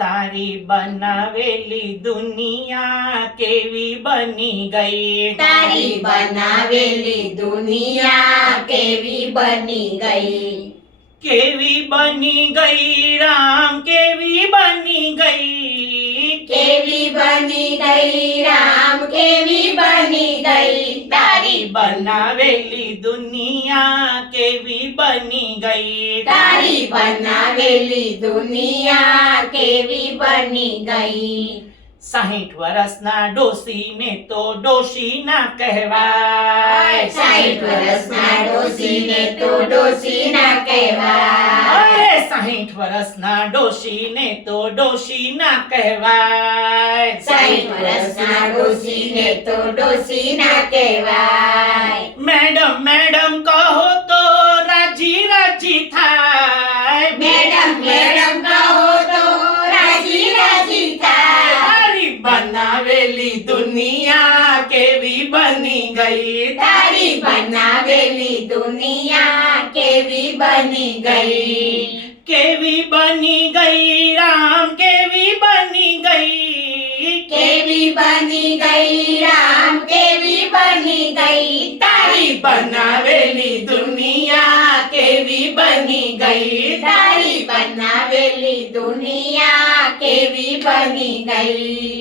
તારી બનાવેલી દુનિયા કેવી બની ગઈ, તારી બનાવેલી દુનિયા કેવી બની ગઈ, કેવી બની ગઈ રામ, કેવી બની ગઈ, કેવી બની ગઈ રામ, કેવી બની ગઈ, તારી બનાવેલી દુનિયા કેવી બની ગઈ, તારી બનાવેલી દુનિયા કેવી બની ગઈ. 60 વર્ષના ડોશીને તો ડોશી ના કહેવાય, 60 વર્ષના ડોશીને તો ડોશી ના કહેવાય, અરે 60 વર્ષના ડોશીને તો ડોશી ના કહેવાય, 60 વર્ષના ડોશીને તો ડોશી ના કહેવાય. મેડમ મેડમ કહો તો રાજી રાજી થાય, મેડમ મેડમ કહો તો રાજી રાજી થાય. તારી બનાવેલી દુનિયા કેવી બની ગઈ, તારી બનાવેલી દુનિયા કેવી બની ગઈ, કેવી બની ગઈ રામ, કેવી બની ગઈ, કેવી બની ગઈ રામ, કેવી બની ગઈ, તારી બનાવેલી દુનિયા કેવી બની ગઈ, તારી બનાવેલી દુનિયા કેવી બની ગઈ.